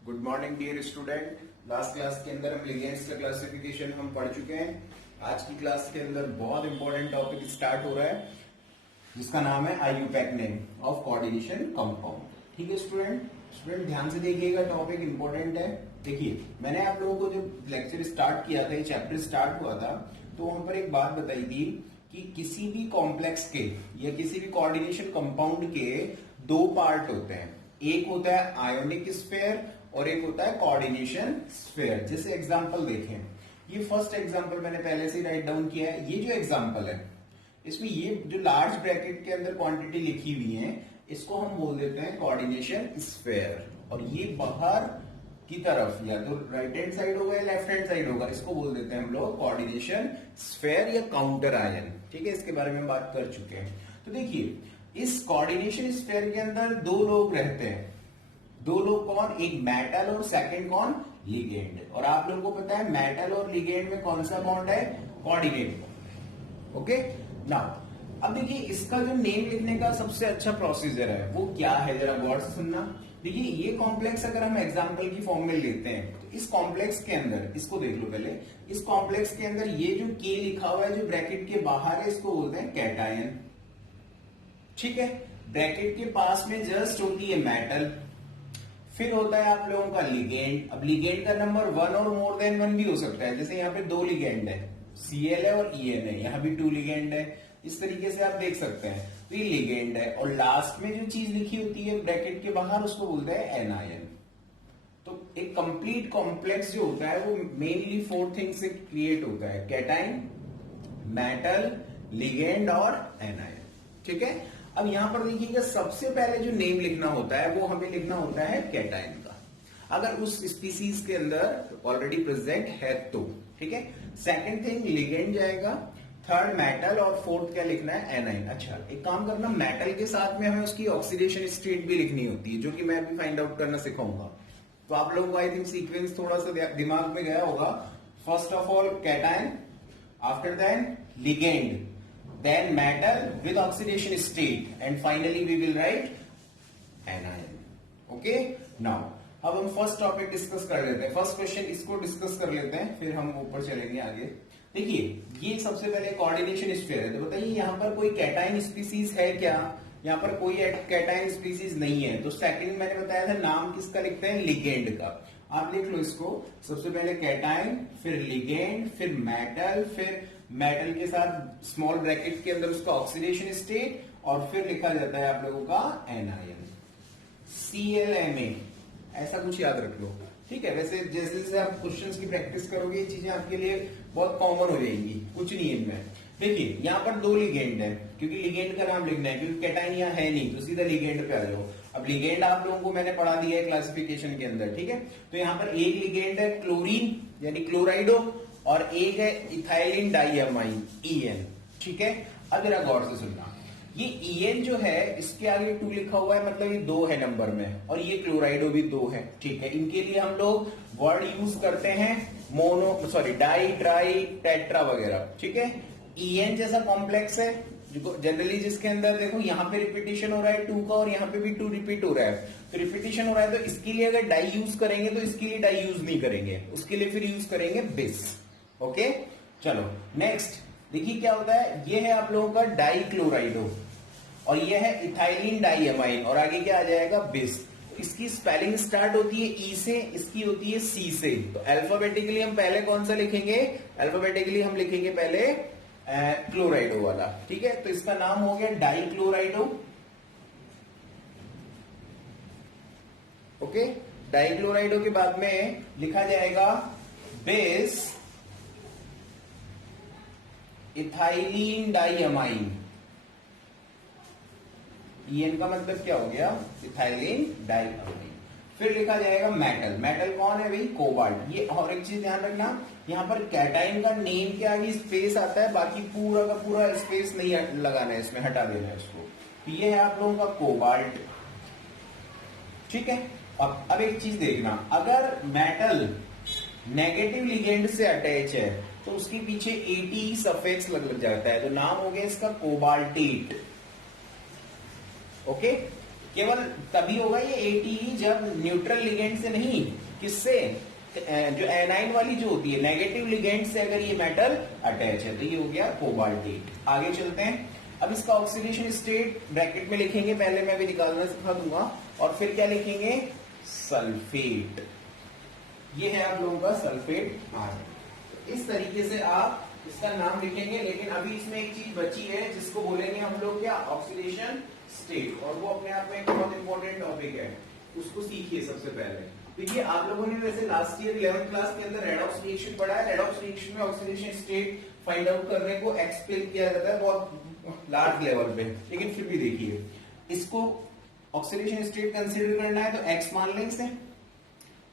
Good morning dear student. Last class के अंदर हम लिगेंड्स का क्लासिफिकेशन हम पढ़ चुके हैं। आज की क्लास के अंदर बहुत इंपॉर्टेंट टॉपिक स्टार्ट हो रहा है जिसका नाम है IUPAC name of coordination compound. ठीक है स्टूडेंट ध्यान से देखिएगा, टॉपिक इंपॉर्टेंट है। देखिए मैंने आप लोगों को जो लेक्चर स्टार्ट किया था, ये चैप्टर स्टार्ट हुआ था, तो वहां पर एक बात बताई थी कि किसी भी कॉम्प्लेक्स के या किसी भी कोऑर्डिनेशन कंपाउंड के दो पार्ट होते हैं। एक होता है आयोनिक स्फीयर और एक होता है कोऑर्डिनेशन स्फीयर। जैसे एग्जांपल देखें, ये फर्स्ट एग्जांपल मैंने पहले से राइट डाउन किया है। ये जो एग्जांपल है इसमें ये जो लार्ज ब्रैकेट के अंदर क्वांटिटी लिखी हुई है इसको हम बोल देते हैं कोऑर्डिनेशन स्फीयर, और ये बाहर की तरफ या तो राइट हैंड साइड होगा या लेफ्ट हैंड साइड होगा, इसको बोल देते हैं हम लोग कोऑर्डिनेशन स्फीयर या काउंटर आयन। ठीक है, इसके बारे में बात कर चुके हैं। तो देखिए इस कोऑर्डिनेशन स्फीयर के अंदर दो लोग रहते हैं। दो लोग कौन? एक मेटल और सेकंड कौन? लिगेंड। और आप लोगों को पता है मेटल और लिगेंड में कौन सा बॉन्ड है? Coordinate bond. ओके नाउ अब देखिए इसका जो नेम लिखने का सबसे अच्छा प्रोसीजर है वो क्या है, जरा गौर से सुनना। देखिए ये कॉम्प्लेक्स अगर हम एग्जांपल की फॉर्म में लेते हैं तो इस कॉम्प्लेक्स के अंदर, इसको देख लो पहले, इस कॉम्प्लेक्स के अंदर ये जो K लिखा हुआ है जो ब्रैकेट के बाहर है इसको बोलते हैं कैटायन। ठीक है, ब्रैकेट के पास में जस्ट होती है मेटल, फिर होता है आप लोगों का लिगेंड। अब लिगेंड का नंबर 1 और मोर देन 1 भी हो सकता है। जैसे यहाँ पे दो लिगेंड है, Cl है और En है, यहाँ भी 2 लिगेंड है। इस तरीके से आप देख सकते हैं, तो ये लिगेंड है। और लास्ट में जो चीज लिखी होती है ब्रैकेट के बाहर उसको बोलते हैं एनायन। तो एक कंप्लीट कॉम्प्लेक्स जो होता है वो मेनली 4 थिंग्स से क्रिएट होता है: कैटाइन, मेटल, लिगेंड और एनायन। ठीक है, अब यहां पर देखिएगा सबसे पहले जो नेम लिखना होता है वो हमें लिखना होता है कैटाइन का, अगर उस स्पीसीज के अंदर ऑलरेडी प्रेजेंट है तो। ठीक है, सेकंड थिंग लिगेंड जाएगा, थर्ड मेटल और फोर्थ क्या लिखना है? एनाइन। अच्छा एक काम करना, मेटल के साथ में हमें उसकी ऑक्सीडेशन स्टेट भी लिखनी होती है जो कि मैं अभी फाइंड आउट करना सिखाऊंगा। तो आप लोगों को आई थिंक सीक्वेंस थोड़ा सा दिमाग में गया होगा। First of all cation, after then ligand, then metal with oxidation state, and finally we will write anion. Okay, now अब हम फर्स्ट टॉपिक डिस्कस कर लेते हैं। फर्स्ट क्वेश्चन इसको डिस्कस कर लेते हैं, फिर हम ऊपर चलेंगे आगे। देखिए ये सबसे पहले कोऑर्डिनेशन स्फीयर है, तो बताइए यहाँ पर कोई कैटाइन स्पीसीज है क्या? यहाँ पर कोई कैटाइन स्पीसीज नहीं है। तो सेकंड मैंने बताया था नाम किसका लिखते हैं? लिगेंड का। आप लिख लो इसको, सबसे पहले कैटाइन, फिर लिगेंड, फिर मेटल, फिर मेटल के साथ स्मॉल ब्रैकेट के अंदर उसका ऑक्सीडेशन स्टेट, और फिर लिखा जाता है आप लोगों का एनायन, ClMa। ऐसा कुछ याद रख लो। ठीक है, वैसे जैसे जैसे आप क्वेश्चंस की प्रैक्टिस करोगे ये चीजें आपके लिए बहुत कॉमन हो जाएंगी, कुछ नहीं है इनमें। देखिए यहाँ पर दो लिगेंड है, क्योंकि लिगेंड का नाम लिखना है, क्योंकि कैटाइन यहाँ है नहीं, तो सीधा लिगेंड पे आ जाओ। अब लिगेंड आप लोगों को मैंने पढ़ा दिया है क्लासिफिकेशन के अंदर। ठीक है, तो यहाँ पर एक लिगेंड है क्लोरीन यानी क्लोराइडो, और एक है इथाइलिन डाइअमाइन EN। ठीक है, अब जरा गौर से सुनना, ये EN जो है इसके आगे 2 लिखा हुआ है, मतलब ये 2 है नंबर में, और ये क्लोराइडो भी 2 है। ठीक है, इनके लिए हम लोग वर्ड यूज करते हैं डाई, ट्राई, टेट्रा वगैरह। ठीक है, EN जैसा कॉम्प्लेक्स है जो जनरली जिसके अंदर देखो यहाँ पे रिपीटेशन हो रहा है 2 का, और यहाँ पे भी 2 रिपीट हो रहा है, तो रिपीटेशन हो रहा है, तो इसके लिए अगर डाई यूज करेंगे तो इसके लिए डाई यूज नहीं करेंगे, उसके लिए फिर यूज करेंगे बिस। ओके चलो नेक्स्ट देखिए क्या होता है। ये है आप लोगों का डाइक्लोराइडो, और ये है इथाइलिन डाइअमाइन, और आगे क्या आ जाएगा? बिस। इसकी स्पेलिंग स्टार्ट होती है E से, इसकी होती है C से। तो अल्फाबेटिकली हम पहले कौन सा लिखेंगे? अल्फाबेटिकली हम लिखेंगे पहले क्लोराइडो वाला। ठीक है, तो इसका नाम हो गया डाइक्लोराइडो। ओके, डाइक्लोराइडो के बाद में लिखा जाएगा बेस इथाइलिन डाइअमाइन। EN का मतलब क्या हो गया? Ethylene diamine. फिर लिखा जाएगा मेटल। मेटल कौन है भाई? कोबाल्ट। ये और एक चीज ध्यान रखना, यहाँ पर कैटाइन का नेम के आगे स्पेस आता है, बाकी पूरा का पूरा स्पेस नहीं लगाना है, इसमें हटा देना है उसको। तो ये है आप लोगों का कोबाल्ट। ठीक है, अब एक चीज देखना, अगर मेटल नेगेटिव लिगेंड से अटैच है तो उसके पीछे AT सफिक्स लग जाता है, तो नाम हो गया इसका कोबाल्टेट। ओके, केवल तभी होगा ये ATE जब न्यूट्रल लिगेंड से नहीं, किससे, जो एनाइन वाली जो होती है नेगेटिव लिगेंड से अगर ये मेटल अटैच है, तो ये हो गया कोबाल्टेट। आगे चलते हैं। अब इसका ऑक्सीडेशन स्टेट ब्रैकेट में लिखेंगे, पहले मैं भी निकालना सिखा दूंगा, और फिर क्या लिखेंगे, सल्फेट। ये है आप लोगों का सल्फेट आयन। इस तरीके से आप इसका नाम लिखेंगे, लेकिन अभी इसमें एक चीज बची है जिसको बोलेंगे हम लोग क्या, ऑक्सीडेशन स्टेट, और वो अपने आप में एक बहुत इंपॉर्टेंट टॉपिक है, उसको सीखिए सबसे पहले। देखिए आप लोगों ने वैसे लास्ट ईयर 11th क्लास के अंदर रेडॉक्स रिएक्शन पढ़ा है। रेडॉक्स रिएक्शन में ऑक्सीडेशन स्टेट फाइंड आउट करने को एक्सप्लेन किया जाता है बहुत लार्ज लेवल पे, लेकिन फिर भी देखिए इसको ऑक्सीडेशन स्टेट कंसीडर करना है तो एक्स मान लें इसे,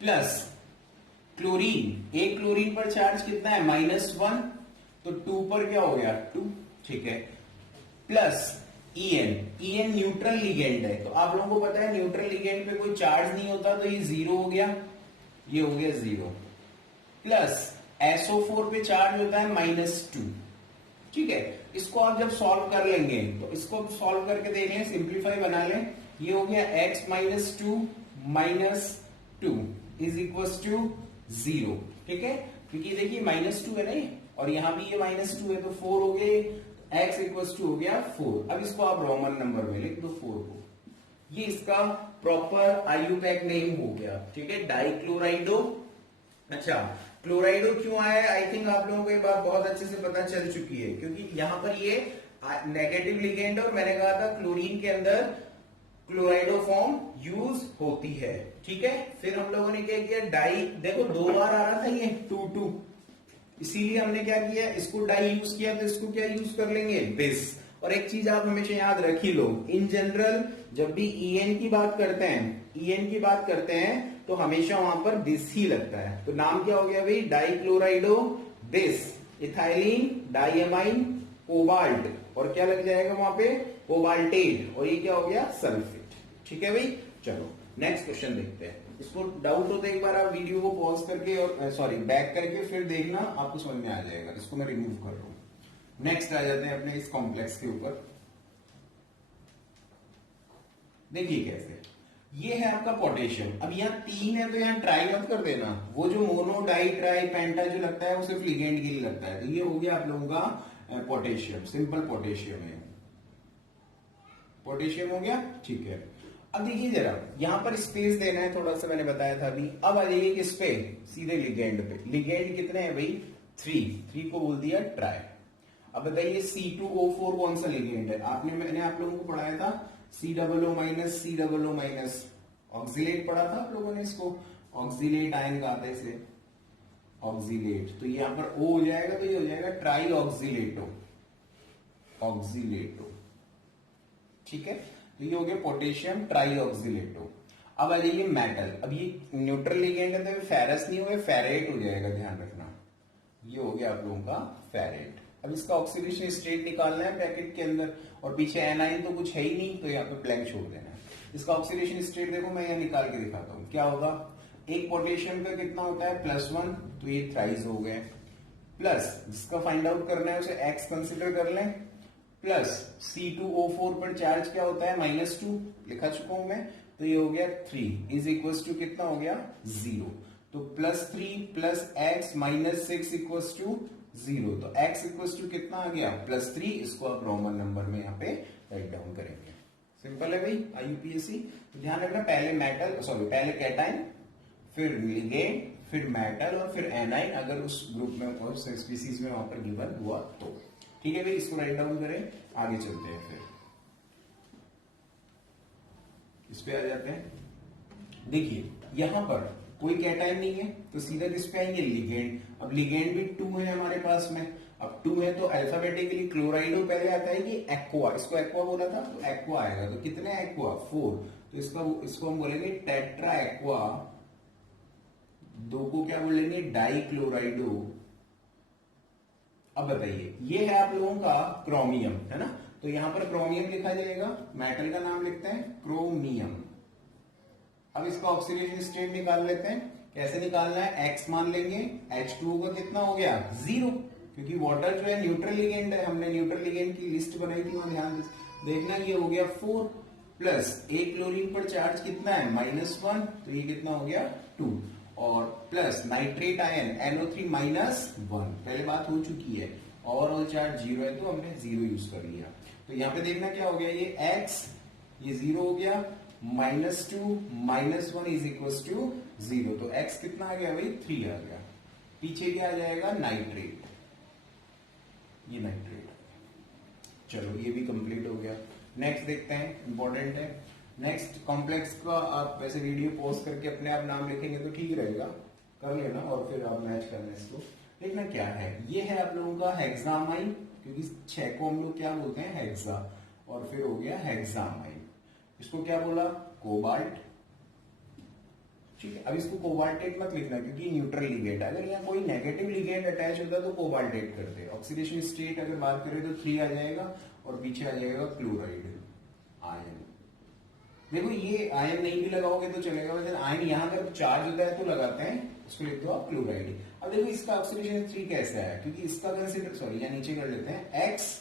प्लस क्लोरीन, एक क्लोरीन पर चार्ज कितना है, -1, तो 2 पर क्या हो गया 2, ठीक है, प्लस EN न्यूट्रल लिगेंड है, तो आप लोगों को पता है न्यूट्रल लिगेंड पे कोई चार्ज नहीं होता, तो ये 0 हो गया, ये हो गया 0, प्लस SO4 पे चार्ज होता है -2, ठीक है। इसको आप जब सॉल्व कर लेंगे तो इसको सॉल्व करके देख लें, सिंप्लीफाई बना लें, ये हो गया x -2 इज इक्वल टू 0, ठीक है, क्योंकि देखिए -2 है ना, और यहां भी ये -2 है, तो 4 हो गए, x इक्वल टू हो गया 4। अब इसको आप रोमन नंबर में लिख दो 4 को, ये इसका प्रॉपर आईयूपैक नेम हो गया, ठीक है, डाइक्लोराइडो। अच्छा, क्लोराइडो क्यों आया है, आई थिंक आप लोगों को ये बात बहुत अच्छे से पता चल चुकी है, क्योंकि यहां पर ये नेगेटिव लिगेंड, और मैंने कहा था क्लोरीन के अंदर क्लोराइडो फॉर्म यूज होती है, ठीक है। फिर हम लोगों ने क्या किया, डाई, देखो 2 बार आ रहा था ये 2, इसीलिए हमने क्या किया, इसको डाई यूज किया, तो इसको क्या यूज कर लेंगे, बेस। और एक चीज आप हमेशा याद रख ही लो, इन जनरल जब भी EN की बात करते हैं तो हमेशा वहां पर दिस ही लगता है, तो नाम क्या हो गया भाई, डाइक्लोराइडो दिस, इथाइलिन डाइअमाइन कोबाल्ट, और क्या लग जाएगा वहां पे, कोबाल्टेट, और ये क्या हो गया, सल्फेट, ठीक है भाई। चलो नेक्स्ट क्वेश्चन देखते हैं। इसको डाउट होता है एक बार आप वीडियो को पॉज करके और बैक करके फिर देखना, आपको समझ में आ जाएगा। इसको मैं रिमूव कर रहा हूं। नेक्स्ट आ जाते हैं अपने इस कॉम्प्लेक्स के ऊपर। देखिए कैसे, ये है आपका पोटेशियम। अब यहाँ 3 है तो यहाँ ट्राई मत कर देना, वो जो मोनो डाई ट्राई पेंटा जो लगता है वो सिर्फ लिगेंड के लिए लगता है, तो ये हो गया आप लोगों का पोटेशियम, सिंपल पोटेशियम है, पोटेशियम हो गया, ठीक है। अब देखिए जरा, यहां पर स्पेस देना है थोड़ा सा, मैंने बताया था अभी। अब आ जाइए किस पे, सीधे लिगेंड पे। लिगेंड कितने हैं भाई, 3 को बोल दिया ट्राई। अब बताइए C2O4 कौन सा लिगेंड है, मैंने आप लोगों को पढ़ाया था COO- ऑक्सीलेट पढ़ा था आप लोगों ने, इसको ऑक्सीलेट आयन कहा था इसे, ऑक्सीलेट, तो यहां पर O हो जाएगा, तो ये हो जाएगा ट्राई ऑक्सीलेटो, ठीक है, तो ये हो गया पोटेशियम ट्राईऑक्सीलेटो। अब आ जाइए मेटल। अब ये न्यूट्रल लिगेंड है तो फेरस नहीं होगा, फेरेट हो जाएगा, ध्यान रखना, ये हो गया आप लोगों का फेरेट। अब इसका ऑक्सीडेशन स्टेट निकालना है ब्रैकेट के अंदर, और पीछे एनाइन तो कुछ है ही नहीं, तो यहाँ पे ब्लैंक छोड़ देना है। इसका ऑक्सीडेशन स्टेट देखो, मैं यहाँ निकाल के दिखाता हूँ क्या होगा। एक पोटेशियम का कितना होता है, +1, तो ये थ्राइस हो गए, प्लस जिसका फाइंड आउट करना है उसे एक्स कंसिडर कर लें, प्लस C2O4 पर चार्ज क्या होता है, -2 लिखा चुका हूं मैं, तो ये हो गया 3 इज इक्वल टू कितना हो गया 0, तो +3 प्लस x -6 इक्वल टू 0, तो x इक्वल टू कितना आ गया +3। इसको आप रोमन नंबर में यहाँ पे राइट डाउन करेंगे। सिंपल है भाई IUPAC। तो ध्यान रखना, पहले कैटाइन, फिर लिगेंड, फिर मेटल, और फिर एनाइन, अगर उस ग्रुप में और स्पीसीज में वहां पर गिवन हुआ तो। ठीक है भाई, इसको राइट डाउन करें, आगे चलते हैं। फिर इस पे आ जाते हैं। देखिए यहां पर कोई कैटाइन नहीं है, तो सीधा किस पे आएंगे, लिगेंड। अब लिगेंड भी 2 है हमारे पास में, अब 2 है तो अल्फाबेटिकली क्लोराइडो पहले आता है कि एक्वा, इसको एक्वा बोला था तो एक्वा आएगा, तो कितने एक्वा 4, तो इसको हम बोलेंगे टेट्रा एक्वा, 2 को क्या बोलेंगे डाइक्लोराइडो। अब बताइए, ये है आप लोगों का क्रोमियम, है ना, तो यहां पर क्रोमियम लिखा जाएगा, मेटल का नाम लिखते हैं क्रोमियम। अब इसका ऑक्सीडेशन स्टेट निकाल लेते हैं। कैसे निकालना है, x मान लेंगे, H2O का कितना हो गया 0, क्योंकि वाटर जो है न्यूट्रल लिगेंड है, हमने न्यूट्रल लिगेंड की लिस्ट बनाई थी, वहां ध्यान देखना, ये हो गया 4, प्लस एक क्लोरीन पर चार्ज कितना है -1, तो ये कितना हो गया 2, और प्लस नाइट्रेट आयन NO3 -1, पहले बात हो चुकी है, ओवरऑल चार्ज 0 है तो हमने 0 यूज कर लिया। तो यहाँ पे देखना क्या हो गया, ये x ये 0 हो गया, -2 -1 इज इक्वल टू 0, तो x कितना आ गया भाई 3 आ गया, पीछे क्या आ जाएगा नाइट्रेट, ये नाइट्रेट। चलो ये भी कंप्लीट हो गया। नेक्स्ट देखते हैं, इंपॉर्टेंट है। नेक्स्ट कॉम्प्लेक्स का आप वैसे वीडियो पॉज करके अपने आप नाम लिखेंगे तो ठीक रहेगा, कर लेना और फिर आप मैच करना इसको। देखना क्या है, ये है आप लोगों का हेक्सामाइन, क्योंकि 6 को हम लोग क्या बोलते हैं हेक्सा, और फिर हो गया हेक्सामाइन। इसको क्या बोला कोबाल्ट, ठीक है। अब इसको कोबाल्टेट मत लिखना क्योंकि न्यूट्रल लिगेंड, अगर यहाँ कोई नेगेटिव लिगेंड अटैच होता तो कोबाल्टेट करते। ऑक्सीडेशन स्टेट अगर बात करें तो 3 आ जाएगा और पीछे आ जाएगा क्लोराइड आयन। देखो ये आयन नहीं भी लगाओगे तो चलेगा, वैसे आयन यहाँ अगर चार्ज होता है तो लगाते हैं, उसको लिख दो आप क्लोराइड। अब देखो इसका ऑक्सीडेशन 3 कैसे आया, क्योंकि इसका कंसिडर सॉरी या नीचे कर लेते हैं, x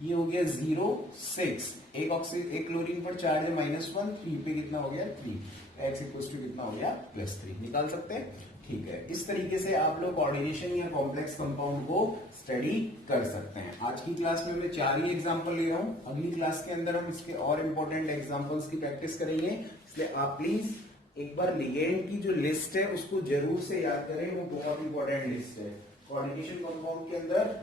ये हो गया 0 6, एक क्लोरीन पर चार्ज है -1, 3 पे कितना हो गया 3, x इक्वल टू कितना हो गया +3, निकाल सकते हैं। ठीक है, इस तरीके से आप लोग कोऑर्डिनेशन या कॉम्प्लेक्स कंपाउंड को स्टडी कर सकते हैं। आज की क्लास में मैं 4 ही एग्जांपल ले रहा हूं, अगली क्लास के अंदर हम इसके और इंपॉर्टेंट एग्जांपल्स की प्रैक्टिस करेंगे, इसलिए आप प्लीज एक बार लिगेंड की जो लिस्ट है उसको जरूर से याद करें, वो बहुत इंपॉर्टेंट लिस्ट है। कोऑर्डिनेशन कंपाउंड के अंदर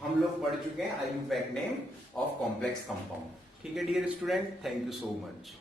हम लोग पढ़ चुके हैं IUPAC name of complex compound. ठीक है dear student, thank you so much.